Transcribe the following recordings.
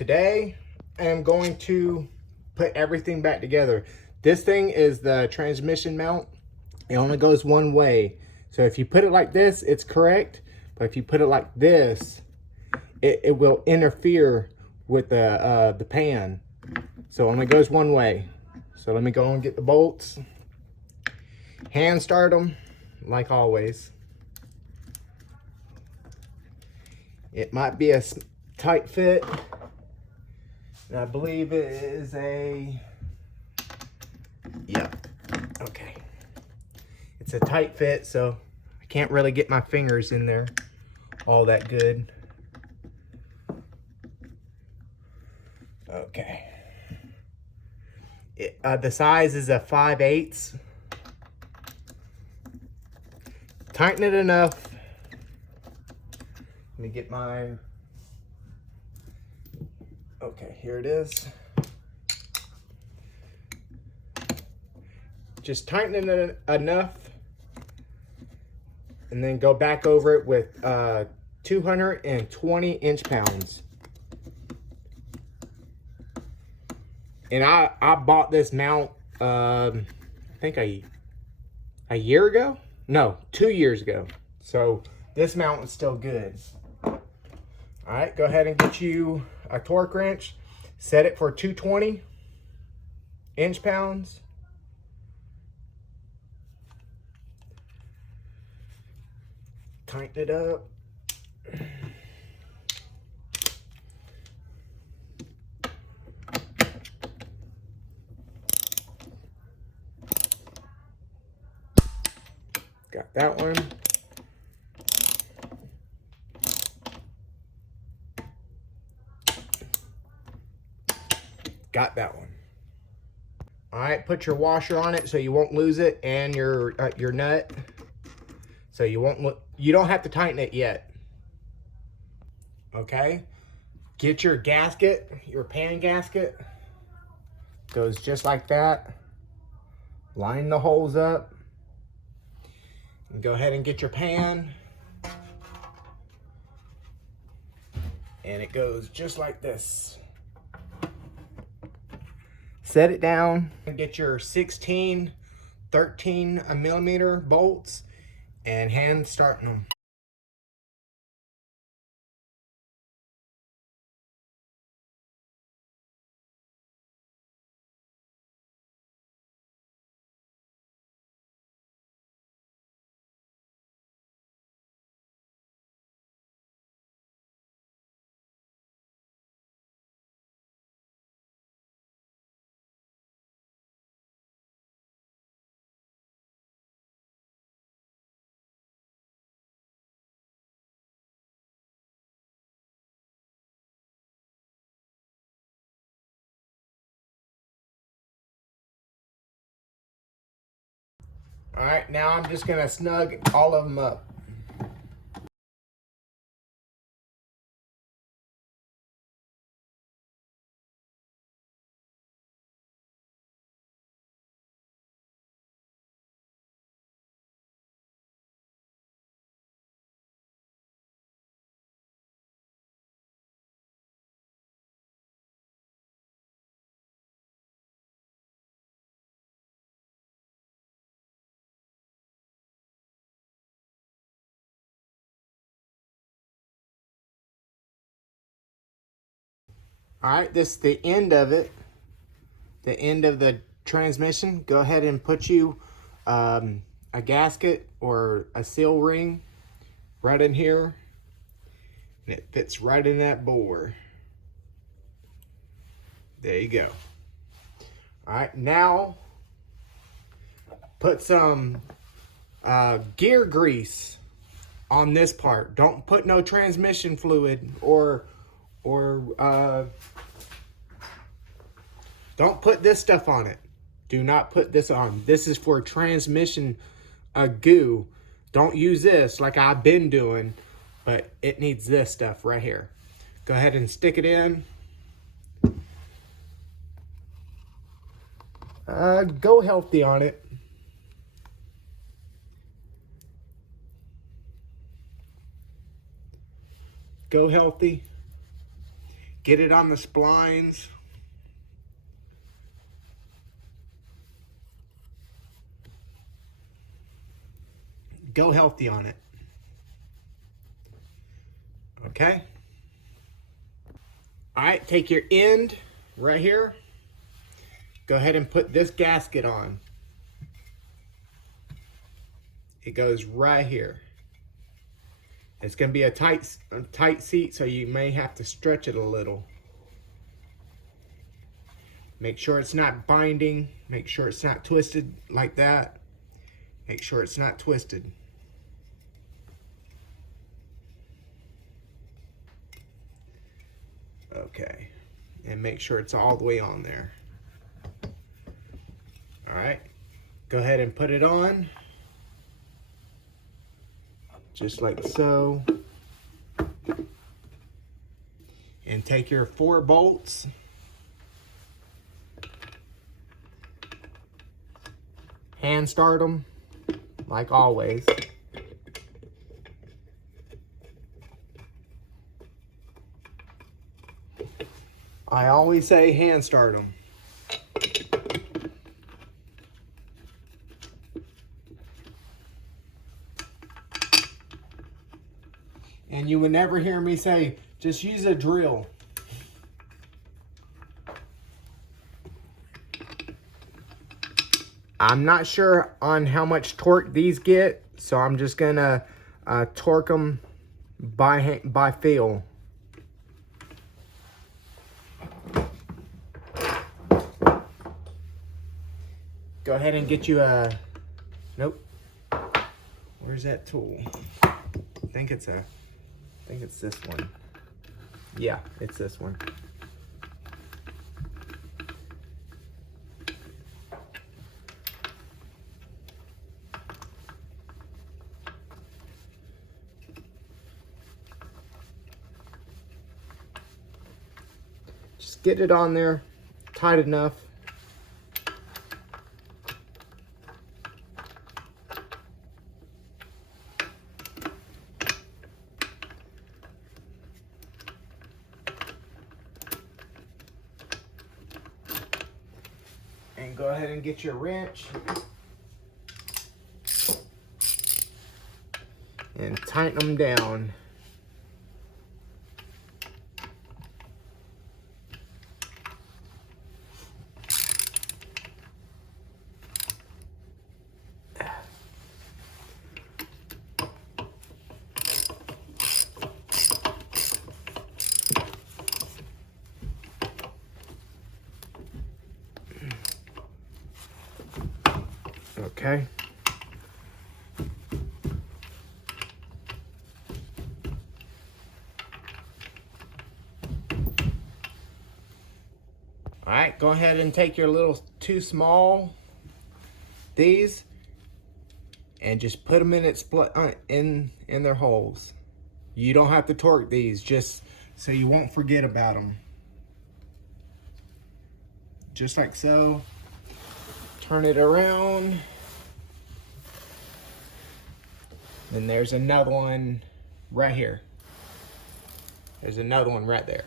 Today I am going to put everything back together. This thing is the transmission mount. It only goes one way. So if you put it like this, it's correct. But if you put it like this, it will interfere with the pan. So it only goes one way. So let me go and get the bolts. Hand start them, like always. It might be a tight fit. And I believe it is a, yep, okay. It's a tight fit, so I can't really get my fingers in there all that good. Okay. The size is a 5/8. Tighten it enough. Let me get my, okay, here it is. Just tighten it enough and then go back over it with 220 inch-pounds. And I bought this mount, I think a year ago? No, 2 years ago. So this mount is still good. All right, go ahead and get you a torque wrench. Set it for 220 inch-pounds. Tighten it up. Got that one. Got that one. All right, put your washer on it so you won't lose it, and your nut. So you don't have to tighten it yet. Okay. Get your gasket, your pan gasket. Goes just like that. Line the holes up. And go ahead and get your pan. And it goes just like this. Set it down and get your 16, 13 millimeter bolts and hand starting them. All right, now I'm just gonna snug all of them up. All right, this is the end of it. The end of the transmission. Go ahead and put you a gasket or a seal ring right in here. And it fits right in that bore. There you go. All right, now put some gear grease on this part. Don't put no transmission fluid or don't put this stuff on it. Do not put this on. This is for transmission goo. Don't use this like I've been doing, but it needs this stuff right here. Go ahead and stick it in. Go healthy on it. Go healthy. Get it on the splines. Go healthy on it. Okay. All right, take your end right here. Go ahead and put this gasket on. It goes right here. It's going to be a tight seat, so you may have to stretch it a little. Make sure it's not binding. Make sure it's not twisted like that. Make sure it's not twisted. Okay. And make sure it's all the way on there. All right. Go ahead and put it on. Just like so. And take your 4 bolts. Hand start them, like always. I always say hand start them. And you would never hear me say, just use a drill. I'm not sure on how much torque these get, so I'm just gonna torque them by feel. Go ahead and get you a, nope. Where's that tool? I think it's this one. Yeah, it's this one. Just get it on there tight enough. And go ahead and get your wrench and tighten them down. Okay. All right, go ahead and take your little 2 small these and just put them in its in their holes. You don't have to torque these, just so you won't forget about them. Just like so. Turn it around. Then there's another one right here. There's another one right there.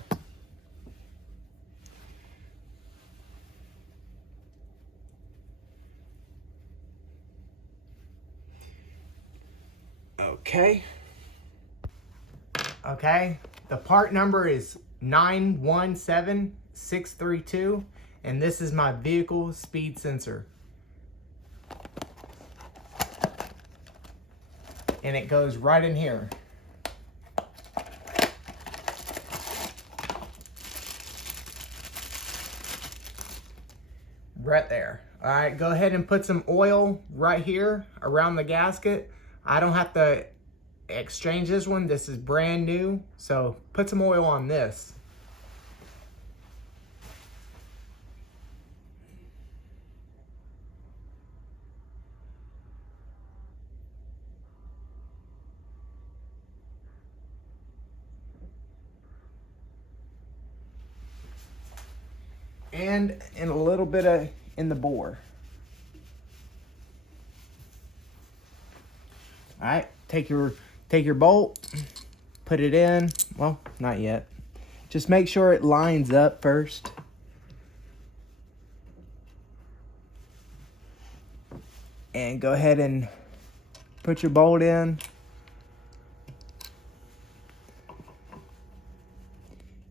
Okay. Okay, the part number is 917632, and this is my vehicle speed sensor. And it goes right in here. Right there. All right, go ahead and put some oil right here around the gasket. I don't have to exchange this one. This is brand new. So put some oil on this. And a little bit in the bore. All right, take your bolt, put it in. Well, not yet. Just make sure it lines up first. And go ahead and put your bolt in.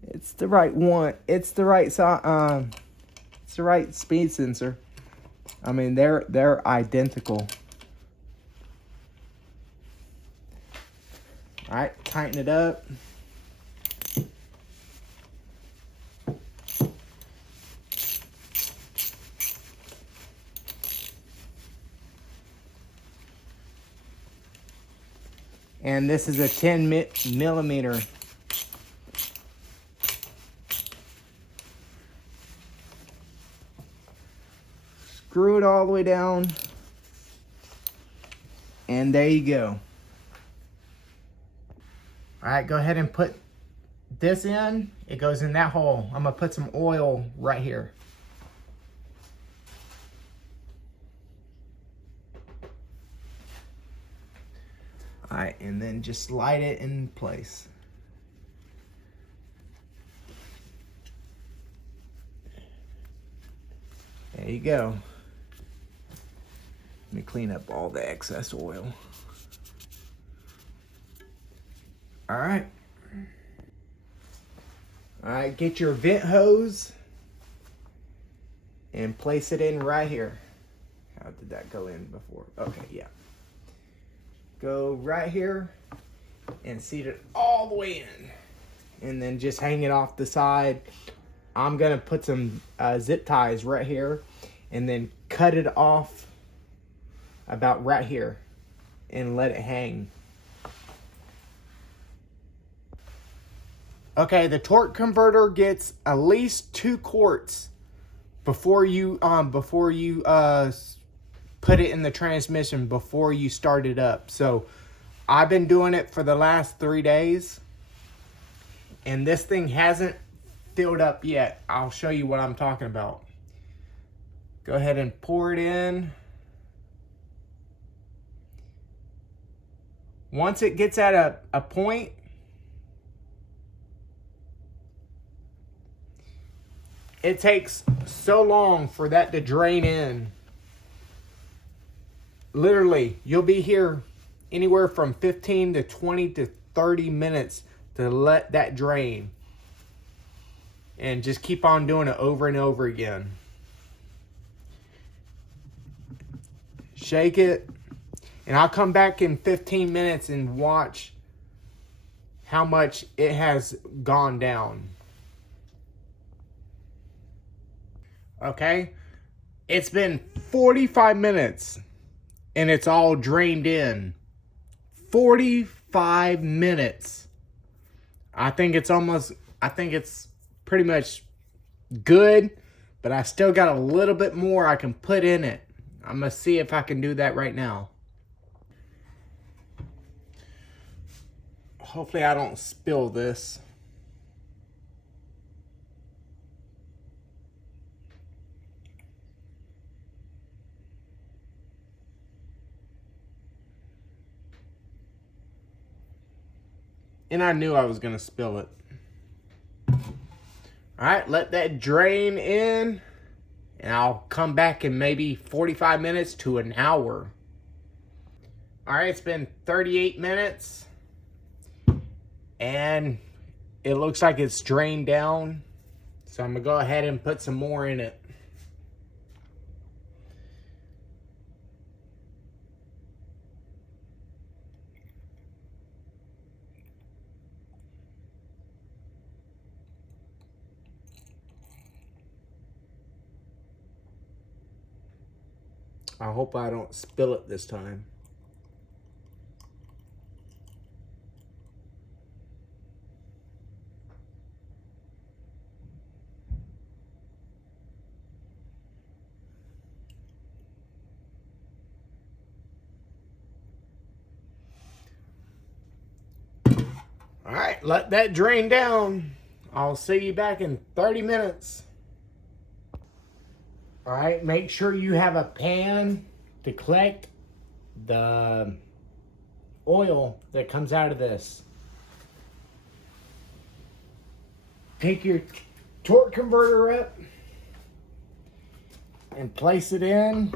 It's the right one. It's the right size. It's the right speed sensor. I mean, they're identical. All right, tighten it up. And this is a 10 millimeter. Screw it all the way down. And there you go. All right, go ahead and put this in. It goes in that hole. I'm gonna put some oil right here. All right, and then just slide it in place. There you go. Let me clean up all the excess oil. All right. All right, get your vent hose and place it in right here. How did that go in before? Okay, yeah. Go right here and seat it all the way in. And then just hang it off the side. I'm gonna put some zip ties right here and then cut it off about right here and let it hang. Okay, the torque converter gets at least 2 quarts before you put it in the transmission, before you start it up. So I've been doing it for the last 3 days and this thing hasn't filled up yet. I'll show you what I'm talking about. Go ahead and pour it in. Once it gets at a point, it takes so long for that to drain in. Literally, you'll be here anywhere from 15 to 20 to 30 minutes to let that drain. And just keep on doing it over and over again. Shake it. And I'll come back in 15 minutes and watch how much it has gone down. Okay, it's been 45 minutes and it's all drained in. 45 minutes. I think it's pretty much good, but I still got a little bit more I can put in it. I'm gonna see if I can do that right now. Hopefully I don't spill this. And I knew I was gonna spill it. All right, let that drain in, and I'll come back in maybe 45 minutes to an hour. All right, it's been 38 minutes, and it looks like it's drained down. So I'm gonna go ahead and put some more in it. I hope I don't spill it this time. All right, let that drain down. I'll see you back in 30 minutes. All right, make sure you have a pan to collect the oil that comes out of this. Take your torque converter up and place it in.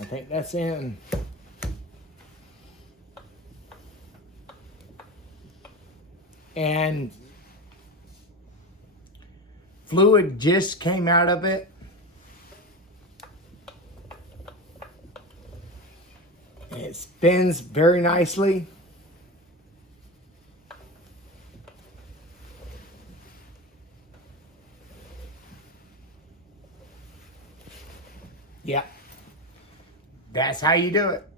I think that's in. And fluid just came out of it. And it spins very nicely. Yeah. That's how you do it.